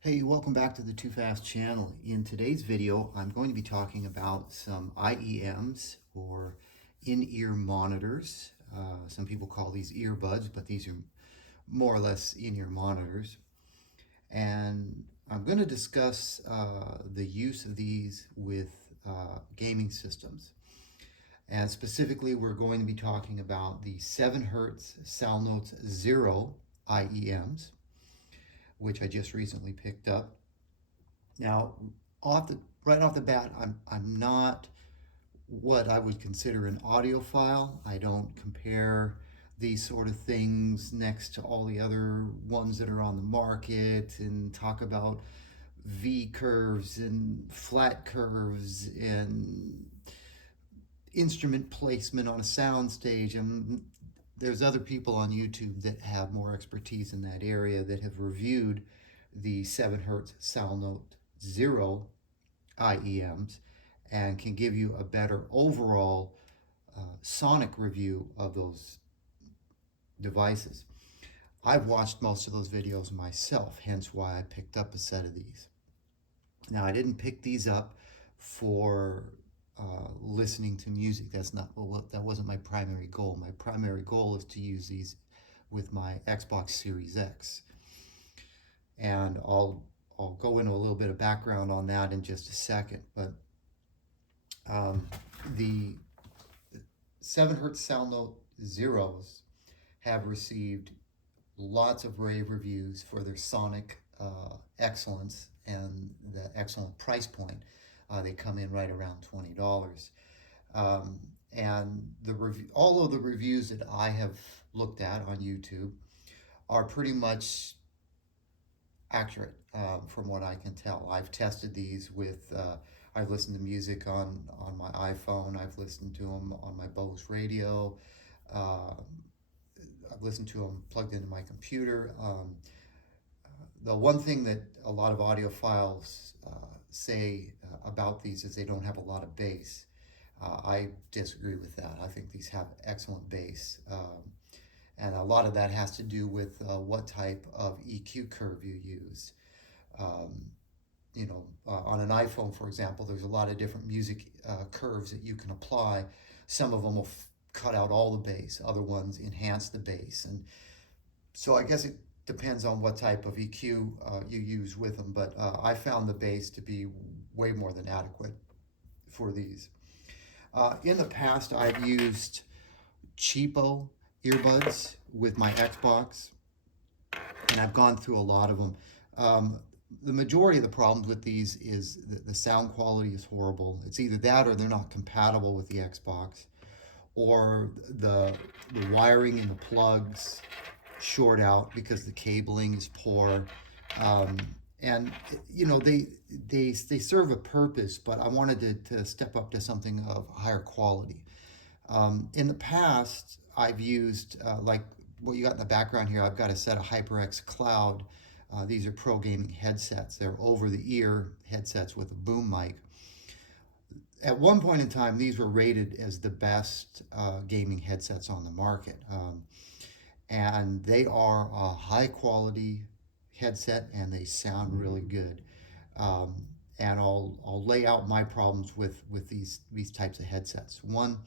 Hey, welcome back to the Too Fast channel. In today's video, I'm going to be talking about some IEMs or in-ear monitors. Some people call these earbuds, but these are more or less in-ear monitors. And I'm going to discuss the use of these with gaming systems. And specifically, we're going to be talking about the 7 hertz Salnotes Zero IEMs, which I just recently picked up. Now, right off the bat, I'm not what I would consider an audiophile. I don't compare these sort of things next to all the other ones that are on the market and talk about V curves and flat curves and instrument placement on a sound stage. And there's other people on YouTube that have more expertise in that area that have reviewed the 7 hertz Salnote Zero IEMs and can give you a better overall sonic review of those devices. I've watched most of those videos myself, hence why I picked up a set of these. Now, I didn't pick these up for listening to music. That wasn't my primary goal. My primary goal is to use these with my Xbox Series X. And I'll go into a little bit of background on that in just a second. But the 7 hertz Salnote Zeros have received lots of rave reviews for their sonic excellence and the excellent price point. They come in right around $20. And all of the reviews that I have looked at on YouTube are pretty much accurate from what I can tell. I've tested these with, I've listened to music on my iPhone, I've listened to them on my Bose radio, I've listened to them plugged into my computer. The one thing that a lot of audiophiles say about these is they don't have a lot of bass. I disagree with that. I think these have excellent bass. And a lot of that has to do with what type of EQ curve you use. On an iPhone, for example, there's a lot of different music curves that you can apply. Some of them will cut out all the bass. Other ones enhance the bass. And so I guess it depends on what type of EQ you use with them. But I found the bass to be way more than adequate for these. In the past, I've used cheapo earbuds with my Xbox, and I've gone through a lot of them. The majority of the problems with these is the sound quality is horrible. It's either that or they're not compatible with the Xbox, or the wiring in the plugs short out because the cabling is poor. And they serve a purpose, but I wanted to step up to something of higher quality. In the past, I've used, like what you got in the background here, I've got a set of HyperX Cloud. These are pro gaming headsets. They're over-the-ear headsets with a boom mic. At one point in time, these were rated as the best gaming headsets on the market. And they are a high-quality headset, and they sound really good. And I'll lay out my problems with these types of headsets. One,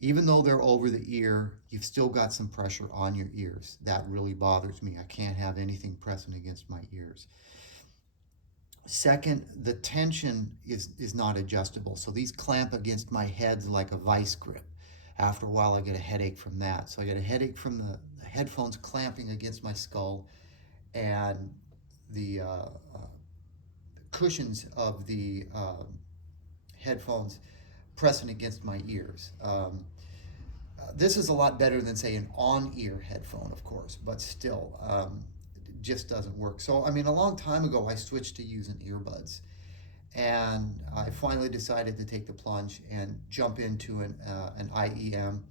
even though they're over the ear, you've still got some pressure on your ears. That really bothers me. I can't have anything pressing against my ears. Second, the tension is not adjustable. So these clamp against my head like a vice grip. After a while, I get a headache from that. So I get a headache from the headphones clamping against my skull, and the cushions of the headphones pressing against my ears. This is a lot better than, say, an on-ear headphone, of course, but still, it just doesn't work. So, I mean, a long time ago, I switched to using earbuds, and I finally decided to take the plunge and jump into an IEM,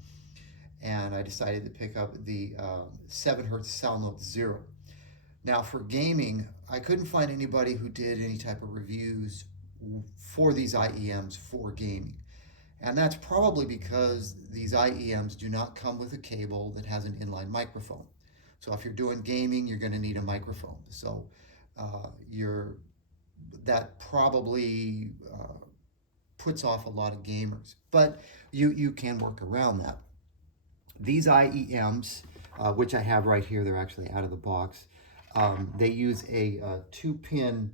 and I decided to pick up the 7 hertz Salnote Zero. Now, for gaming, I couldn't find anybody who did any type of reviews for these IEMs for gaming. And that's probably because these IEMs do not come with a cable that has an inline microphone. So if you're doing gaming, you're going to need a microphone. So that probably puts off a lot of gamers, but you can work around that. These IEMs, which I have right here, they're actually out of the box. They use a 2-pin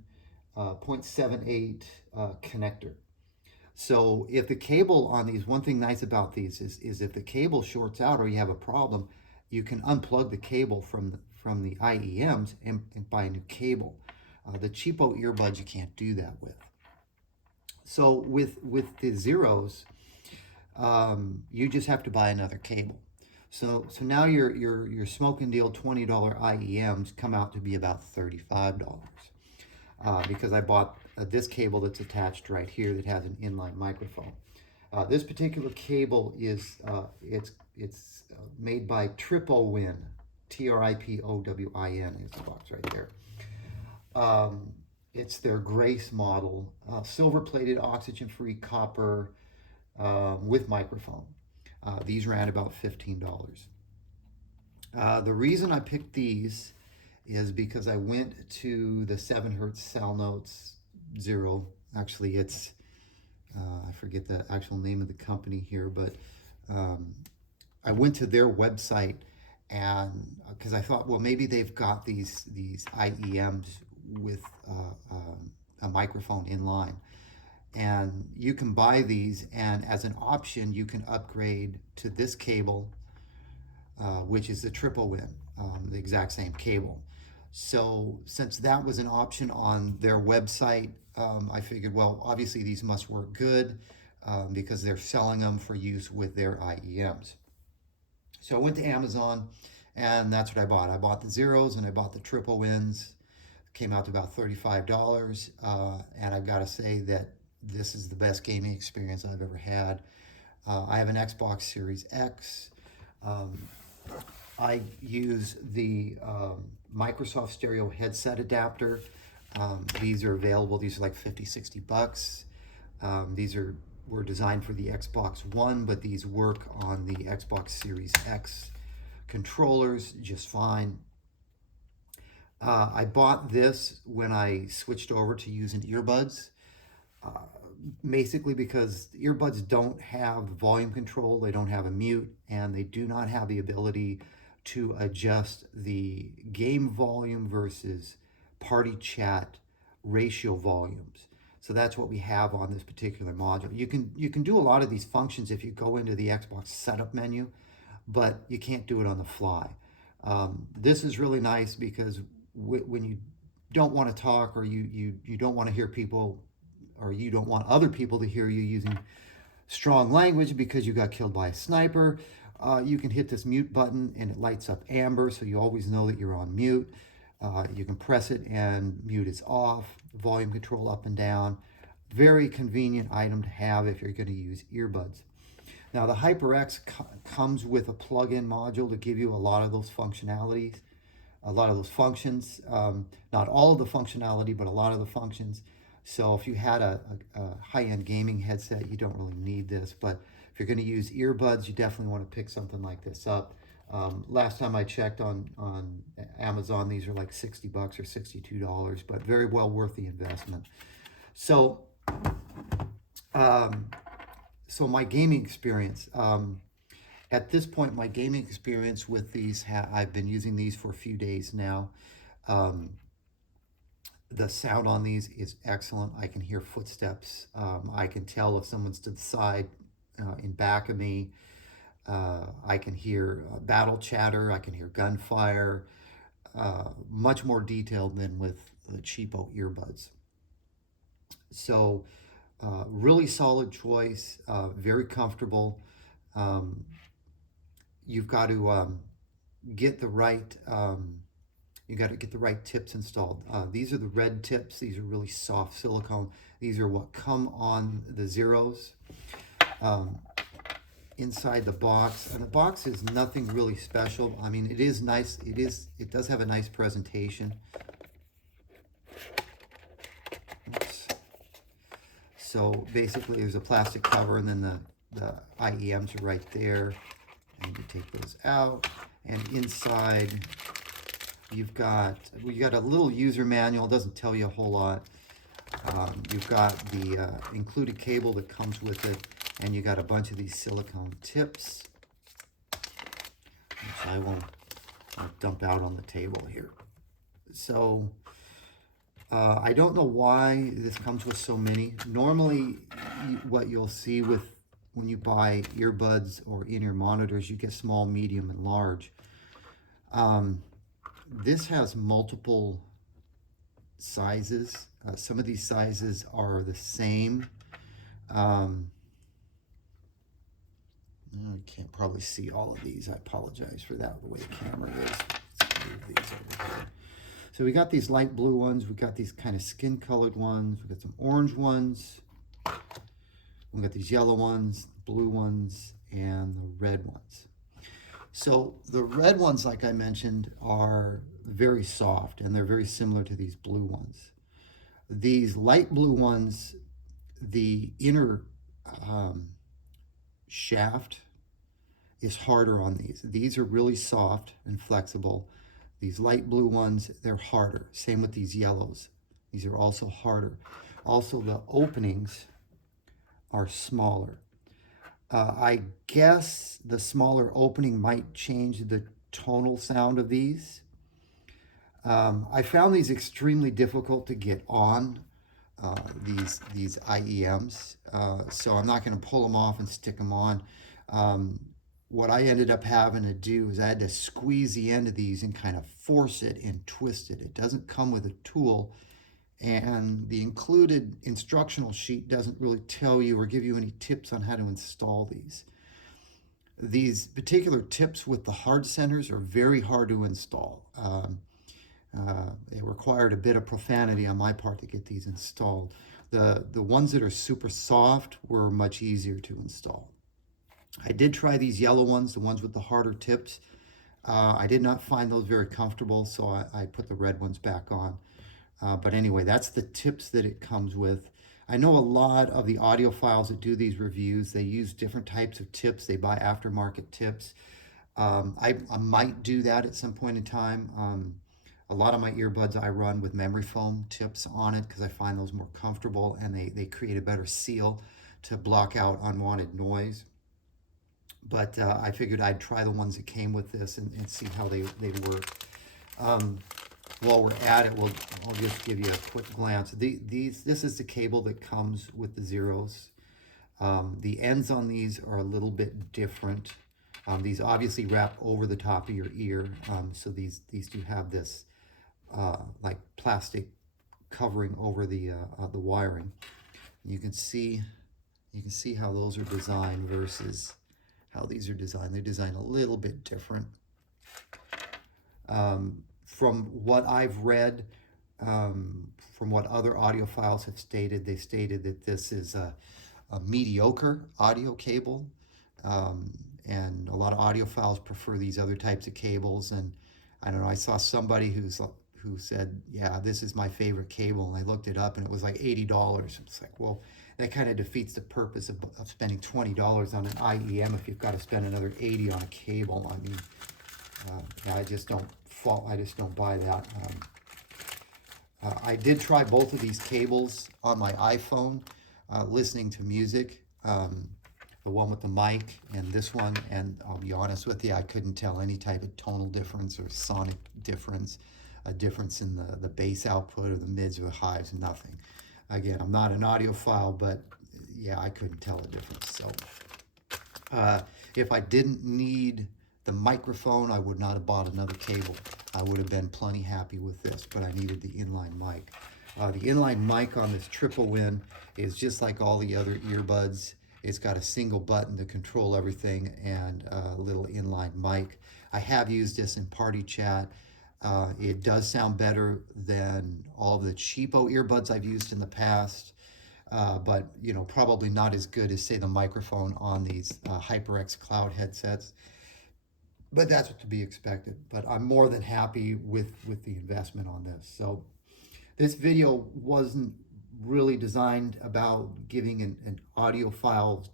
0.78 connector. So if the cable on these, one thing nice about these is if the cable shorts out or you have a problem, you can unplug the cable from the IEMs and buy a new cable. The cheapo earbuds you can't do that with. So with the Zeros, you just have to buy another cable. So now your smoking deal $20 IEMs come out to be about $35 because I bought this cable that's attached right here that has an inline microphone. This particular cable is it's made by Tripowin, Tripowin is the box right there. It's their Grace model, silver-plated, oxygen-free copper with microphone. These ran about $15. The reason I picked these is because I went to the 7 Hz Salnotes Zero. Actually, it's, I forget the actual name of the company here, but I went to their website and because I thought, well, maybe they've got these IEMs with a microphone inline. And you can buy these, and as an option, you can upgrade to this cable, which is the Tripowin, the exact same cable. So since that was an option on their website, I figured, well, obviously these must work good because they're selling them for use with their IEMs. So I went to Amazon, and that's what I bought. I bought the Zeros and I bought the Tripowins. Came out to about $35, and I've got to say that this is the best gaming experience I've ever had. I have an Xbox Series X. I use the Microsoft Stereo headset adapter. These are available. These are like 50, 60 bucks. These were designed for the Xbox One, but these work on the Xbox Series X controllers just fine. I bought this when I switched over to using earbuds, basically because earbuds don't have volume control, they don't have a mute, and they do not have the ability to adjust the game volume versus party chat ratio volumes. So that's what we have on this particular module. You can do a lot of these functions if you go into the Xbox setup menu, but you can't do it on the fly. This is really nice because when you don't want to talk, or you don't want to hear people, or you don't want other people to hear you using strong language because you got killed by a sniper, you can hit this mute button and it lights up amber, so you always know that you're on mute. You can press it and mute is off, volume control up and down. Very convenient item to have if you're going to use earbuds. Now the HyperX comes with a plug-in module to give you a lot of those functionalities, a lot of those functions, not all of the functionality, but a lot of the functions. So if you had a high-end gaming headset, you don't really need this, but if you're going to use earbuds, you definitely want to pick something like this up. Last time I checked on Amazon, these are like 60 bucks or $62, but very well worth the investment. So, so my gaming experience, at this point, my gaming experience with these, I've been using these for a few days now. The sound on these is excellent. I can hear footsteps. I can tell if someone's to the side in back of me. I can hear battle chatter. I can hear gunfire. Much more detailed than with the cheapo earbuds. So really solid choice, very comfortable. You've got to get the right tips installed. These are the red tips. These are really soft silicone. These are what come on the Zeros. Inside the box, and the box is nothing really special. I mean, it is nice. It does have a nice presentation. Oops. So basically there's a plastic cover, and then the IEMs are right there, and you take those out, and inside you got a little user manual. It doesn't tell you a whole lot. You've got the included cable that comes with it, and you got a bunch of these silicone tips, which I'll dump out on the table here. So I don't know why this comes with so many. Normally, what you'll see when you buy earbuds or in-ear monitors, you get small, medium, and large. This has multiple sizes. Some of these sizes are the same. I can't probably see all of these. I apologize for that, the way the camera is. Let's move these over here. So we got these light blue ones. We got these kind of skin-colored ones. We got some orange ones. We got these yellow ones, blue ones, and the red ones. So the red ones, like I mentioned, are very soft, and they're very similar to these blue ones. These light blue ones, the inner shaft is harder on these. These are really soft and flexible. These light blue ones, they're harder. Same with these yellows. These are also harder. Also, the openings are smaller. I guess the smaller opening might change the tonal sound of these. I found these extremely difficult to get on, these IEMs, so I'm not going to pull them off and stick them on. What I ended up having to do is I had to squeeze the end of these and kind of force it and twist it. It doesn't come with a tool, and the included instructional sheet doesn't really tell you or give you any tips on how to install these. These particular tips with the hard centers are very hard to install. It required a bit of profanity on my part to get these installed. The ones that are super soft were much easier to install. I did try these yellow ones, the ones with the harder tips. I did not find those very comfortable, so I put the red ones back on. But anyway, that's the tips that it comes with. I know a lot of the audiophiles that do these reviews, they use different types of tips. They buy aftermarket tips. I might do that at some point in time. A lot of my earbuds I run with memory foam tips on it because I find those more comfortable, and they create a better seal to block out unwanted noise. But I figured I'd try the ones that came with this and see how they work. While we're at it, I'll just give you a quick glance. This is the cable that comes with the Zeros. The ends on these are a little bit different. These obviously wrap over the top of your ear, so these do have this like plastic covering over the wiring. You can see how those are designed versus how these are designed. They're designed a little bit different. From what I've read, from what other audiophiles have stated, they stated that this is a mediocre audio cable, and a lot of audiophiles prefer these other types of cables. And I don't know, I saw somebody who said, yeah, this is my favorite cable, and I looked it up and it was like $80. It's like, well, that kind of defeats the purpose of spending $20 on an IEM if you've got to spend another $80 on a cable. I mean, yeah, I just don't buy that. I did try both of these cables on my iPhone, listening to music, the one with the mic and this one, and I'll be honest with you, I couldn't tell any type of tonal difference or sonic difference, a difference in the bass output or the mids or the highs, nothing. Again, I'm not an audiophile, but yeah, I couldn't tell the difference. So if I didn't need the microphone, I would not have bought another cable. I would have been plenty happy with this, but I needed the inline mic. The inline mic on this Tripowin is just like all the other earbuds. It's got a single button to control everything and a little inline mic. I have used this in party chat. It does sound better than all the cheapo earbuds I've used in the past, but you know, probably not as good as, say, the microphone on these HyperX Cloud headsets. But that's what to be expected. But I'm more than happy with the investment on this. So this video wasn't really designed about giving an audiophile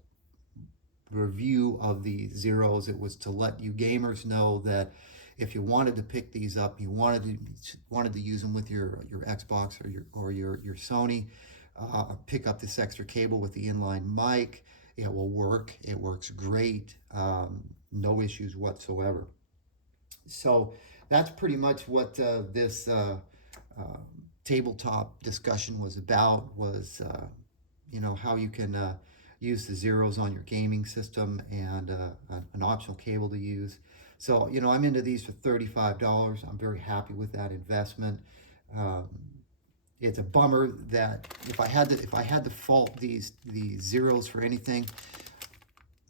review of the Zeros. It was to let you gamers know that if you wanted to pick these up, you wanted to use them with your Xbox or your Sony, pick up this extra cable with the inline mic. It will work. It works great. No issues whatsoever. So that's pretty much what this tabletop discussion was about. Was how you can use the zeros on your gaming system, and an optional cable to use. So I'm into these for $35. I'm very happy with that investment. Um, it's a bummer that if I had to fault the zeros for anything,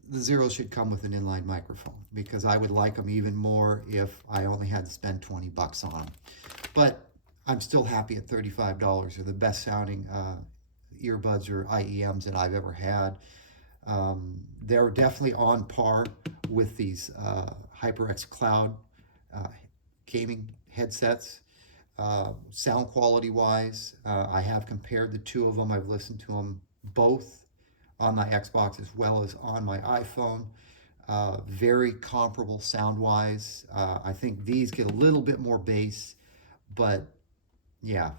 the zeros should come with an inline microphone, because I would like them even more if I only had to spend 20 bucks on them. But I'm still happy at $35. They're the best sounding earbuds or IEMs that I've ever had. They're definitely on par with these HyperX Cloud gaming headsets. Sound quality wise, I have compared the two of them. I've listened to them both on my Xbox as well as on my iPhone. Very comparable sound wise. I think these get a little bit more bass, but yeah,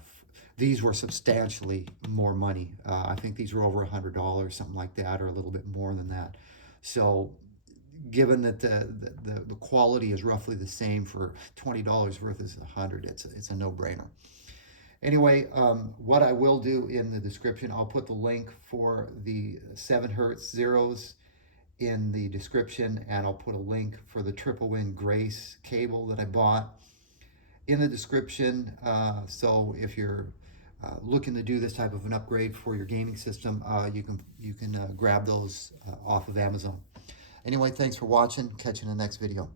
these were substantially more money. I think these were over $100, something like that, or a little bit more than that. So given that the quality is roughly the same for $20 versus $100, it's a no-brainer. Anyway, what I will do in the description, I'll put the link for the 7 hertz zeros in the description, and I'll put a link for the Tripowin Grace cable that I bought in the description. So if you're looking to do this type of an upgrade for your gaming system, you can grab those off of Amazon. Anyway, thanks for watching. Catch you in the next video.